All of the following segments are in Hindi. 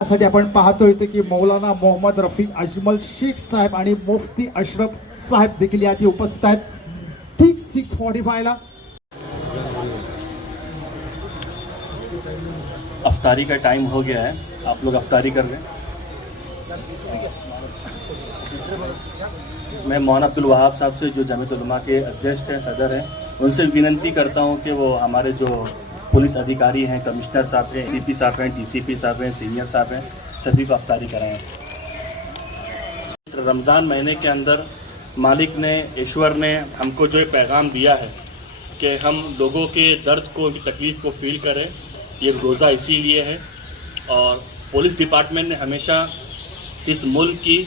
साठी आपण पाहतोय की मौलाना मोहम्मद रफी अजमल शेख साहेब आणि मुफ्ती अशरफ साहेब देखील यात उपस्थित आहेत. ठीक 6:45 ला अफ्तारी का टाइम हो गया है. आप लोग अफ्तारी कर लें. मैं मौलाना अब्दुल वहाब साहब से, जो जमीयत उलमा के अध्यक्ष हैं, सदर हैं, उनसे विनती करता हूं कि वो हमारे जो पुलिस अधिकारी हैं, कमिश्नर साहब हैं, सीपी साहब हैं, डीसीपी साहब हैं, सीनियर साहब हैं, सभी को अफ्तारी कराएं. रमज़ान महीने के अंदर मालिक ने, ईश्वर ने हमको जो पैगाम दिया है कि हम लोगों के दर्द को, उनकी तकलीफ़ को फील करें. ये रोज़ा इसीलिए है. और पुलिस डिपार्टमेंट ने हमेशा इस मुल्क की,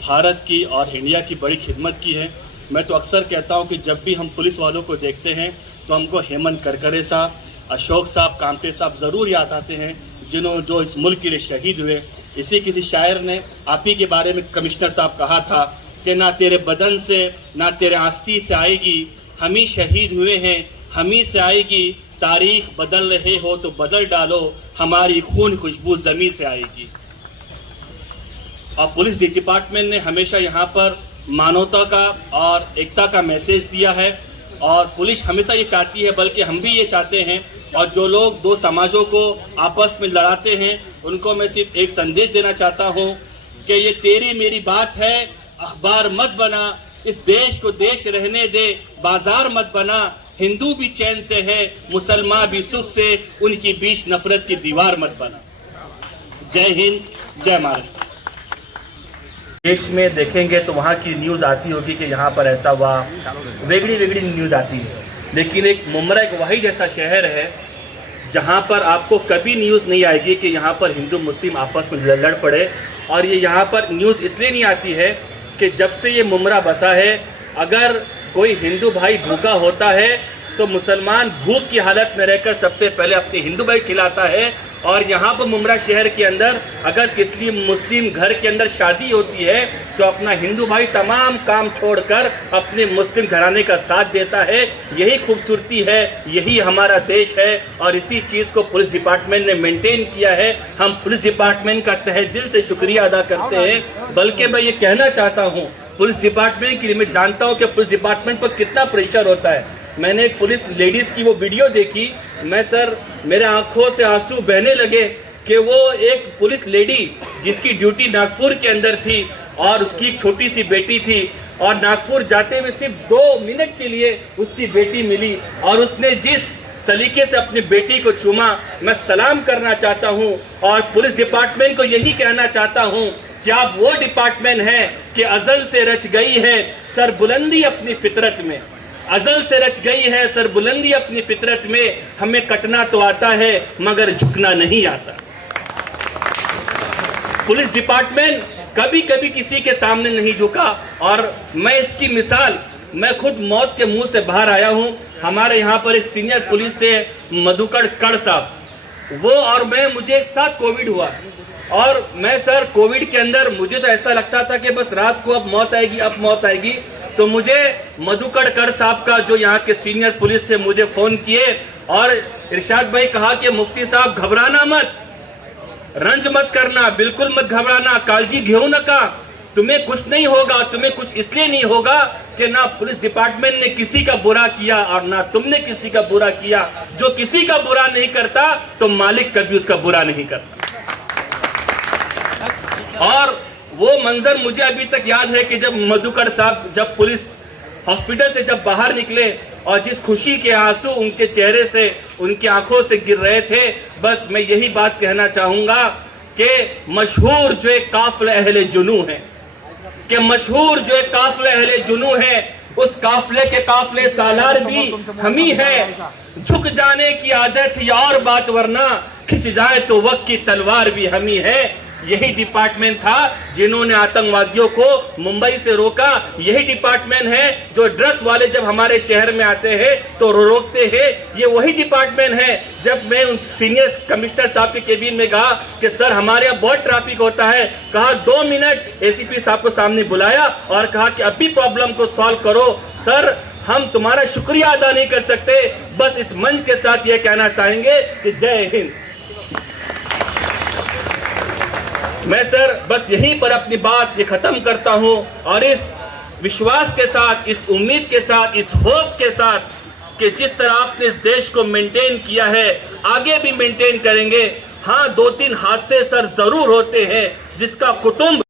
भारत की और इंडिया की बड़ी खिदमत की है. मैं तो अक्सर कहता हूं कि जब भी हम पुलिस वालों को देखते हैं तो हमको हेमंत करकरे साहब, अशोक साहब, कामते साहब ज़रूर याद आते हैं, जो इस मुल्क के लिए शहीद हुए. इसी किसी शायर ने आप ही के बारे में, कमिश्नर साहब, कहा था कि ना तेरे बदन से ना तेरे आस्ती से आएगी, हम ही शहीद हुए हैं, हम ही से आएगी. तारीख बदल रहे हो तो बदल डालो, हमारी खून खुशबू ज़मीन से आएगी. और पुलिस डिपार्टमेंट ने हमेशा यहाँ पर मानवता का और एकता का मैसेज दिया है. और पुलिस हमेशा ये चाहती है, बल्कि हम भी ये चाहते हैं. और जो लोग दो समाजों को आपस में लड़ाते हैं, उनको मैं सिर्फ एक संदेश देना चाहता हूँ कि ये तेरी मेरी बात है, अखबार मत बना, इस देश को देश रहने दे, बाजार मत बना. हिंदू भी चैन से है, मुसलमान भी सुख से, उनकी बीच नफरत की दीवार मत बना. जय हिंद, जय महाराष्ट्र. देश में देखेंगे तो वहाँ की न्यूज़ आती होगी कि यहाँ पर ऐसा हुआ, वेगड़ी वेगड़ी न्यूज़ आती है. लेकिन एक मुमरा, एक वही जैसा शहर है जहाँ पर आपको कभी न्यूज़ नहीं आएगी कि यहाँ पर हिंदू मुस्लिम आपस में लड़ पड़े. और ये यहाँ पर न्यूज़ इसलिए नहीं आती है कि जब से ये मुमरा बसा है, अगर कोई हिंदू भाई भूखा होता है तो मुसलमान भूख की हालत में रहकर सबसे पहले अपने हिंदू भाई खिलाता है. और यहाँ पर मुमरा शहर के अंदर अगर किसी मुस्लिम घर के अंदर शादी होती है तो अपना हिंदू भाई तमाम काम छोड़कर अपने मुस्लिम घराने का साथ देता है. यही खूबसूरती है, यही हमारा देश है. और इसी चीज़ को पुलिस डिपार्टमेंट ने मेंटेन किया है. हम पुलिस डिपार्टमेंट का तहे दिल से शुक्रिया अदा करते हैं. बल्कि मैं ये कहना चाहता हूँ, पुलिस डिपार्टमेंट के लिए मैं जानता हूँ कि पुलिस डिपार्टमेंट पर कितना प्रेशर होता है. मैंने एक पुलिस लेडीज़ की वो वीडियो देखी, मैं सर मेरे आंखों से आंसू बहने लगे कि वो एक पुलिस लेडी जिसकी ड्यूटी नागपुर के अंदर थी और उसकी एक छोटी सी बेटी थी, और नागपुर जाते हुए सिर्फ 2 मिनट के लिए उसकी बेटी मिली, और उसने जिस सलीके से अपनी बेटी को चूमा, मैं सलाम करना चाहता हूँ. और पुलिस डिपार्टमेंट को यही कहना चाहता हूँ कि आप वो डिपार्टमेंट है कि अजल से रच गई है सरबुलंदी अपनी फितरत में, अजल से रच गई है सरबुलंदी अपनी फितरत में. हमें कटना तो आता है मगर झुकना नहीं आता. पुलिस डिपार्टमेंट कभी कभी किसी के सामने नहीं झुका. और मैं इसकी मिसाल, मैं खुद मौत के मुंह से बाहर आया हूं. हमारे यहाँ पर एक सीनियर पुलिस थे, मधुकर कड़ साहब, वो और मैं, मुझे एक साथ कोविड हुआ. और मैं सर कोविड के अंदर मुझे तो ऐसा लगता था कि बस रात को अब मौत आएगी, अब मौत आएगी. तो मुझे मधुकर कर साहब का, जो यहाँ के सीनियर पुलिस थे, मुझे फ़ोन किए और इरशाद भाई कहा कि मुफ्ती साहब घबराना मत, रंज मत करना, बिल्कुल मत घबराना, कालजी घेऊ नका, तुम्हें कुछ नहीं होगा. तुम्हें कुछ इसलिए नहीं होगा कि ना पुलिस डिपार्टमेंट ने किसी का बुरा किया और ना तुमने किसी का बुरा किया. जो किसी का बुरा नहीं करता तो मालिक कभी उसका बुरा नहीं करता. और वो मंजर मुझे अभी तक याद है कि जब मधुकर साहब, जब पुलिस हॉस्पिटल से जब बाहर निकले और जिस खुशी के आंसू उनके चेहरे से, उनकी आंखों से गिर रहे थे. बस मैं यही बात कहना चाहूंगा कि मशहूर जो एक काफिले अहले जुनू है, कि मशहूर जो एक काफिले अहले जुनू है, उस काफिले के काफिले सालार भी हम ही है. झुक जाने की आदत या और बात, वरना खिंच जाए तो वक्त की तलवार भी हम ही है. यही डिपार्टमेंट था जिन्होंने आतंकवादियों को मुंबई से रोका. यही डिपार्टमेंट है जो ड्रग्स वाले जब हमारे शहर में आते हैं तो रोकते हैं. ये वही डिपार्टमेंट है. जब मैं उन सीनियर कमिश्नर साहब के केबिन में कहा कि सर हमारे यहाँ बहुत ट्रैफिक होता है, कहा 2 मिनट, एसीपी साहब को सामने बुलाया और कहा कि अभी प्रॉब्लम को सॉल्व करो. सर हम तुम्हारा शुक्रिया अदा नहीं कर सकते, बस इस मंच के साथ ये कहना चाहेंगे कि जय हिंद. मैं सर बस यहीं पर अपनी बात ये खत्म करता हूं और इस विश्वास के साथ, इस उम्मीद के साथ, इस होप के साथ कि जिस तरह आपने इस देश को मेंटेन किया है आगे भी मेंटेन करेंगे। हाँ, 2-3 हादसे सर जरूर होते हैं जिसका कुटुंब